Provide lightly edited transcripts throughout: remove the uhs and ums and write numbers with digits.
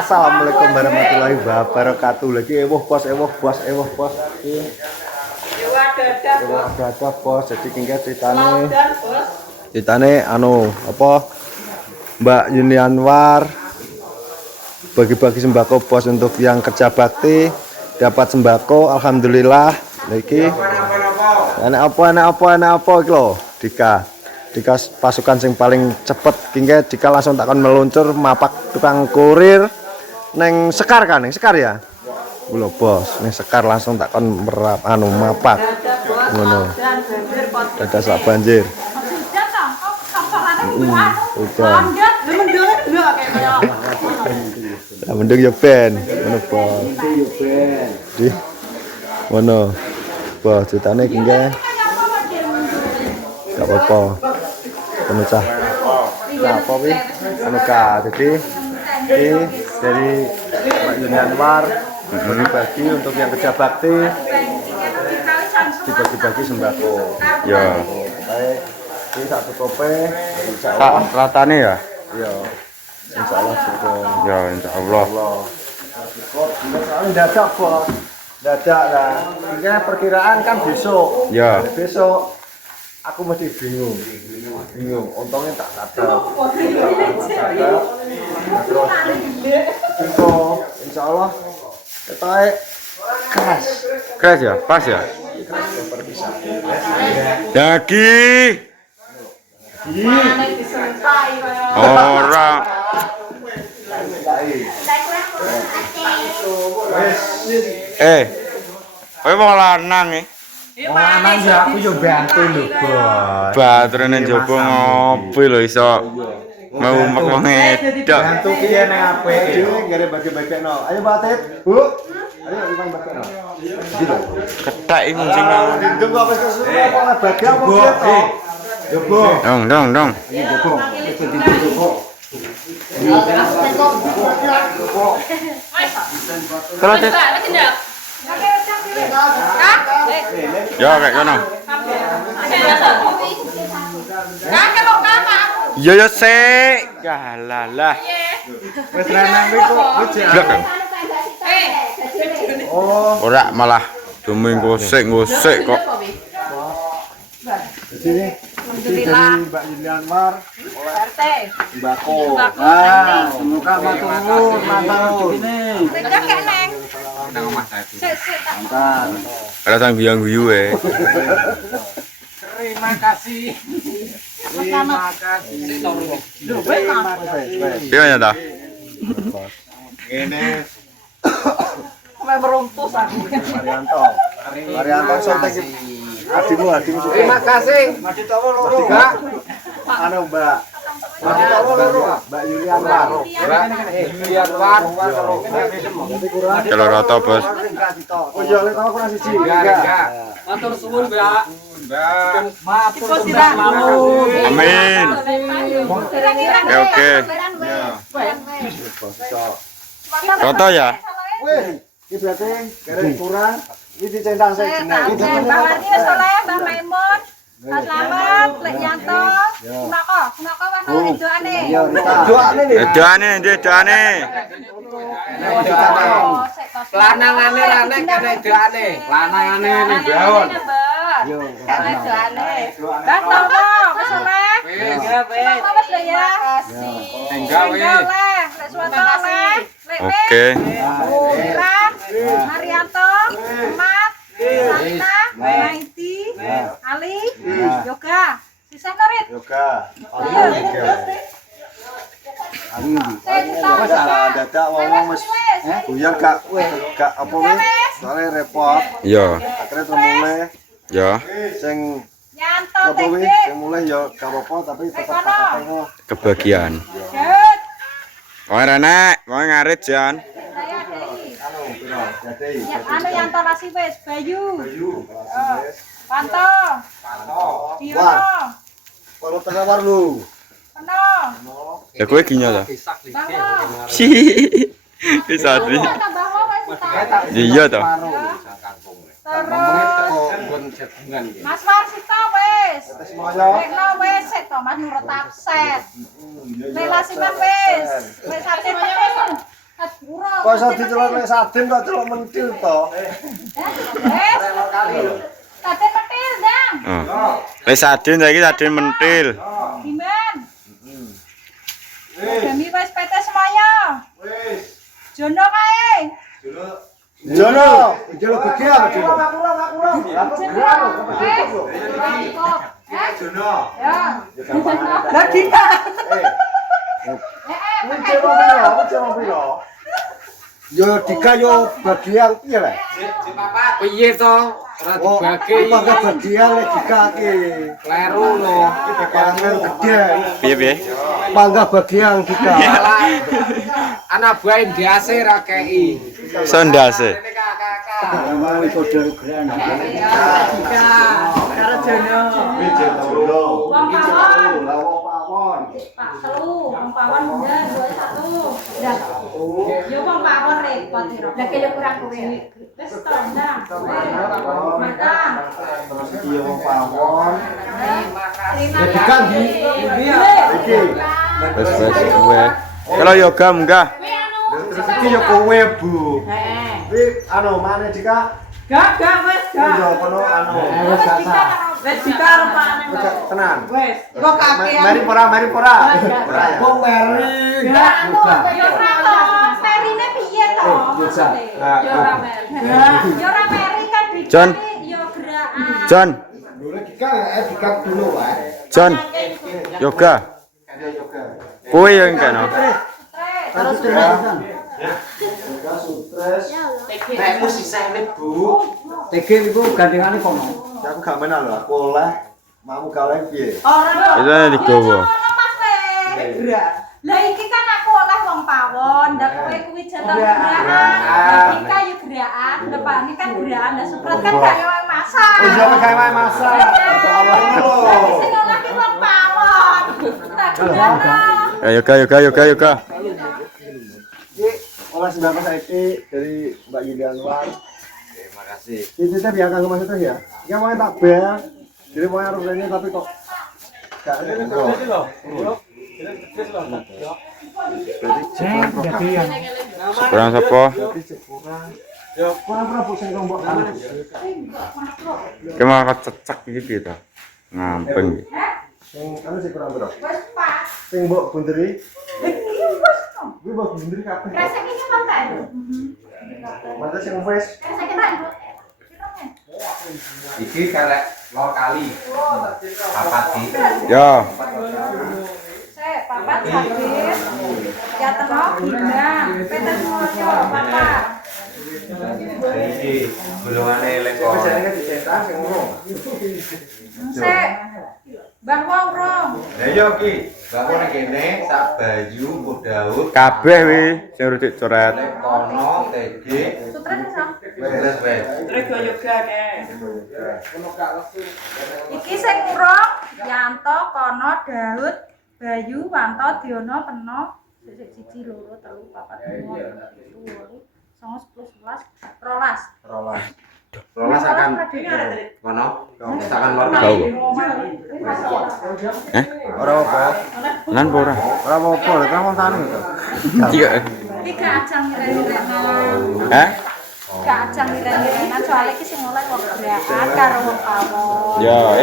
Assalamualaikum warahmatullahi wabarakatuh. Lagi ewuh bos. Ada bos. Jadi kengke ceritane anu apa Mbak Yuni Anwar bagi-bagi sembako bos untuk yang kerja bakti dapat sembako. Alhamdulillah. Niki anak apa iki lho Dika pasukan sing paling cepet kengke Dika langsung takon meluncur mapak tukang kurir neng Sekar kan, neng Sekar ya. Lho bos, neng Sekar langsung takon merap anu mapak. Ngono. Dadah sak banjir. Udan. Ya mendung ya ben, ngono bos. Di ngono. Bos, ceritane kengke gak apa-apa. Pemecah. Nah, apa wi? Anu ka, jadi dari Mbak Yuni Anwar berbagi untuk yang kerja bakti dibagi-bagi sembako. Ya. Baik, ini satu tope. Tak ratane ya? Iya. Insyaallah cukup. Ya, insyaallah. Soalnya dadak bos. Dadak lah. Ini perkiraan kan besok. Ya. Besok aku mesti bingung. Untungnya tak ada. Terus insya Allah kita Keras ya? Pas ya? Dagi. Ora. Kowe mau lanang Lanang ya aku yo bantu lho, Bos. baterene njaba ngopi lho iso mau mek wong edok. Bantu piye nek apik dhewe ngene bagi-bagekno. Ayo Mbak Tit, Bu. Ayo iki bagekno. Iki lho. Kethek iki sing Ndung kok wis kesuwen apa bagi apa piye to? Yo, Bu. dong. Iki Joko. Itu di Joko. Terus Tit. Ya kayak kono. Ya ya sik. Galalah. Wis lanang kuwi kok Blek. Oh, Ora malah demi ngosik kok. jadi Alhamdulillah. Mbak Yuni Anwar RT. sembako. Semoga matur ini. Rejak kek neng. Sik tak. Mantap. Ora sang biang-guyu Terima kasih. Piye ta? Ini Sampai meruntus aku. Marianto sontek adimu suka. Terima kasih. Mati tawo loro. Anu Mbak. Mati tawo loro. Mbak Yuni Anwar. Anwar. Kalau rata, Bos. Oh iya, lek tawo kurang siji. Enggak. Matur suwun, Mbak. Matur Sirah. Amin. Oke. Rata ya? Wih, iki berarti kere kurang. Iki dicentang sik jeneng. Mbak Warni wis oleh, Mbak Maimun. Mas Slamet, Lek Yanto. Noko wis doane. Iya, Rita. Edane, doane. lanangane lanek kene doane. Lanangane ning bawon. Yo. Kene doane. Mbak Tomo wis oleh. Wis lho ya. Tinggal Wis wis. oleh, Lek Suwanto oleh. Lek Oke. Ira, Marianto, Mat, Salina, Maiti, Ali, Yoga. Sisa Norit. Yoga. Masalah dadak wong wis buyar gak apa wis. Soale repot. Ya, Akhirnya termulai ya. sing Yanto, apa wis Tege. sing mulai ya gak apa-apa tapi tetep kakaknya. Kebagian. Jut. Kowe renek, kowe ngarit jan. Saya Dei. Anu piro? Jadi Ya, anu Yanto Rasi wis, Bayu. Bayu. Panto. Diono. Kalau tengah war lu. Peno. Ya kowe ginya ta? Bango. Si. Bisa di. Tambah wis ta. Iya ta. Terus Mas Warsito wis. Semoyo. Rekno wis sik to Mas Nurut Absen. Lela Siman wis. Wis ate Kok iso diceluk nek Sadin kok celuk mentil to? Wes. Tadi mentil, Dang. Wis Sadin saiki Sadin mentil. Diman. Demi wis PT semuanya. Wis. Jono kae. Jono, jeluk gede apa Jono? Jono. Ya. Lah Dika. Cuma piro? Yo Dika yo bagian piye le? Piye to? Ora dibagi. Pakai bagian le Dika ki. Kleru lho. Pangan gede. Piye? Pangga bagian Dika. Anak buah ndase ra kei. Sondase. Mari kodang gran. Karo Jono. Jono. Wong pawon. Lah wong pawon. Pak telu, wong pawon udah 21. Dah. Yo wong pawon repot ira. Lah kaya kurang kowe. Wis to, Ndang. Matang. Iya wong pawon. Terima Dika kasih. iki. Wis kowe. Kalau yoga munggah. Iki yo kowe, Bu. Kuwi anu mane Dika? Gak, wes gak. Yo kono anu. Wes dikarepane Wis kok. tenan. Wes, kok kakean. Mari pora. Ora ya. Kok meri. Gak, Yo ora to, perine piye to? Yo ora meri. Yo ora meri kan Jon. yo gerakan. Jon, Dulu Dika dulu wae. Jon. Yoga. Kowe yang kene. Terus stres. Nek sisane Bu. TG iku gandengane kono. Ya aku gak menal lho, aku oleh mau galeh piye? Ora. Itu digowo. Lah iki kan aku oleh wong pawon, ndak kowe kuwi jeneng gerakan. Iki kayu gerakan, depan ini kan gerakan, ndak suprat kan kaya wong masak. Oh iya gawe wae masak. Allah lho. Sing oleh ki wong pawon. Tak gerakan. Yoga. Iki oleh sembako saiki dari Mbak Yulianwar. Terima kasih. Itu teh biar kanggo Mas ya. Iki mau tak bel. Jadi mau harus ini tapi kok gak ada. Kurang sapa? Pura-pura bu sing rombok. Kemana kececek iki piye to? Ngampeng iki. Sing anu sing kurang piro? Wis pas. Sing mbok bunderi. Iki wis to. Kuwi mbok bunderi kabeh. Resek iki mantan. Mata sing wis. Resek kan. Iki karek lor kali. Papat di. Yo, Saya papat sakit. Ya tenok bindang. Peter semuanya papat. Iki golongane lek kok. Wis jenenge dicetak sing ngono. Sek. Bang Wong. Lah yo ki, bapak nek kene sak baju Daud kabeh wi sing urut coret. nek kono TG Sutra bisa. wes wes. Rego yoga ke. Iki sing urung Yanto, Kono, Daud, Bayu, Wanto, Diono, Peno, siji, loro, telu, papat, lima, pitu, wolu, 9, 10, 11, 12. Rolas akan kono, akan lor Tahu. kali. Ora apa. Lan ora. Ora apa-apa, lek kamu tani to. Iya. Iki gak ajang ngiren-ngirenan. Hah? Gak ajang ngiren-ngirenan soalnya iki sing oleh wong gerakan karo wong pawon. Yo,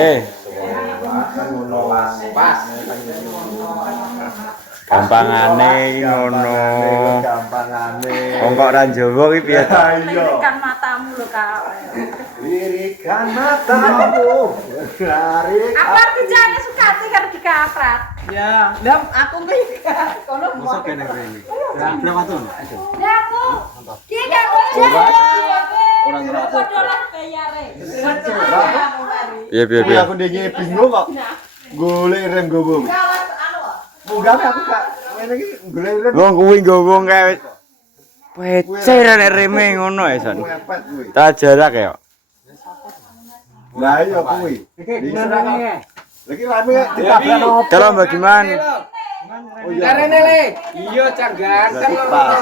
Pas. gampangane iki ngono. Gampangane. Wong kok ra Jawa iki piye to? Lirikan matamu lho, Kak. Lirikan matamu. Larik. Apa artinya Sukati karo dikaprat? Ya, lah aku ki kono Masa kene rene. Berapa tuh? Ya aku. Ki gak boleh. Orang ngerasa. Dolar bayare. Piye. Aku dhewe bingung kok. Golek rem gowo. Munggah aku gak ngene iki golek rem. Wong kuwi nggowo kae. Pecer nek reme ngono ya, Son. Ngepet kuwi. Ta jarak ya. Lah iya kuwi. Iki lagi rame ditabrak opo? Kalau Mbak Diman. Oh iya. Karene le. Iya canggan kan lho.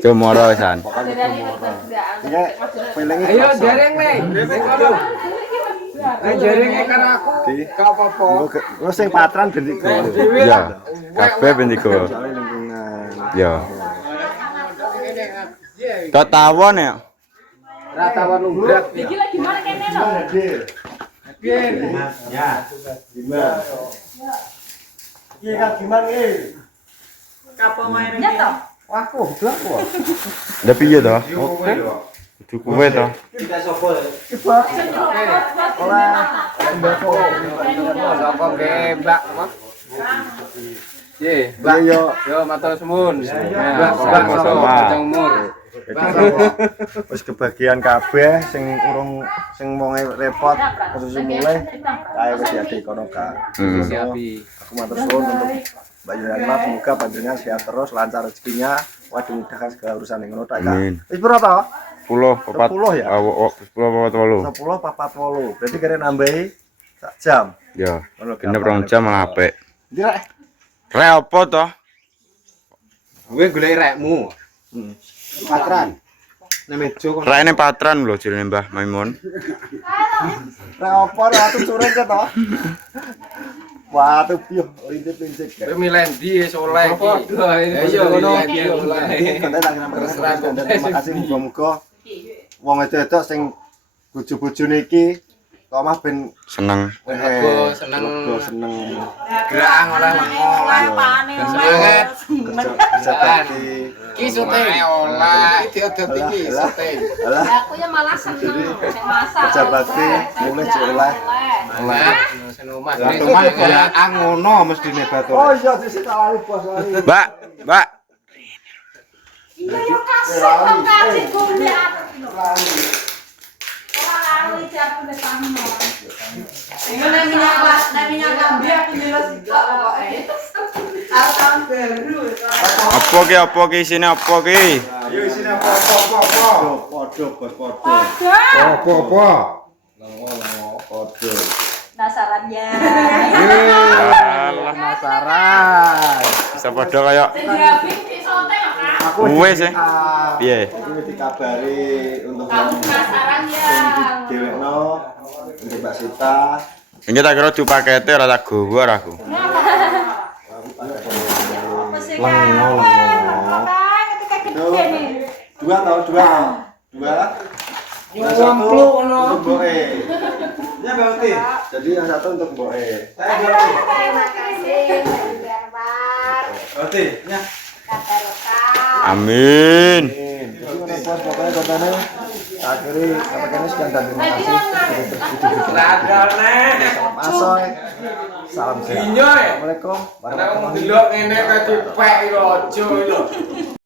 Jomoro San. Ya, pelenge. Ayo dereng le. Nek kono. Nek dereng karo aku. Gak apa-apa. Terus sing patran ben iki. Ya. Kabeh ben iku. Soale lingkungan. Ya. Kok tawon ya? Rata warung berat. Iki lagi mana kene lho? Iya kan gimana Kapo main Ya toh. Wah, kok betul kok. Udah piye to? Kudu kuwe to. Sapa ge, Mbak? Ye, Mbak yo yo matur suwun. Sama-sama. Panjang umur. wis kebagian kabeh sing urung sing wonge repot terus mulai kae wis ya kono ka. Siapi. Aku matur suwun untuk Mbak Yunanwar, semoga panjenengan sehat terus, lancar rezekinya, waduh mudahkan segala urusan yang ngono ta. Amin. Wis pira to? 10 papat 10 ya? 10 10 papat 8. Berarti kira nambahi sak jam. Ya. Ngono Ini rong jam malah apik. Ndi rek? Rek apa to? Gue golek rekmu. Patran. Nang meja kok. Rek ini patran lho jenenge Mbah Maimun. Rek apa rek atuh cureng ke to? Wah, tuh piye intip-intip. Kowe milih ndi wis oleh iki. Ayo ngono iki oleh. Terima kasih muga-muga wong edok sing bojo-bojone iki kok mah ben Seneng. Seneng seneng gerang oleh ngolah. Pane. Semangat. kerja bakti. Iki syuting oleh diodot iki syuting. Alah, Aku ya malah seneng sing masak. kerja bakti mulai oleh. Oleh seneng omah. Lah teman ya ngono mestine batur. Oh iya sisi tak lali bos lali. Mbak. Iya yo kasih kok kasih golek aku. Ora lali aku nek pamon. Ini minyak kambi aku jelas kok pokoke. Tahun baru. Apa ki isine apa ki? Ayo isine apa? Podo bos podo. Apa? Podo. Penasaran ya. Alah Penasaran. bisa padha kaya Sing dihabis di sonteng kok. Aku Kuwe sih. Piye? Ini dikabari untuk Kamu penasaran ya. Dewekno untuk Mbak Sita. Ini tak kira dipakete ora tak gowo ora aku. Mesti kan. Ketika gede nih. Dua. Yang satu untuk Boe. Ya berarti. Jadi yang satu untuk Boe. Terima kasih. Berarti ya. Amin. Jadi untuk bos pokoknya kontane akhiri sampai kene sekian dan terima kasih. Salam asoy. Salam sehat. Assalamualaikum warahmatullahi wabarakatuh. Delok ngene kok dipek lho aja lho.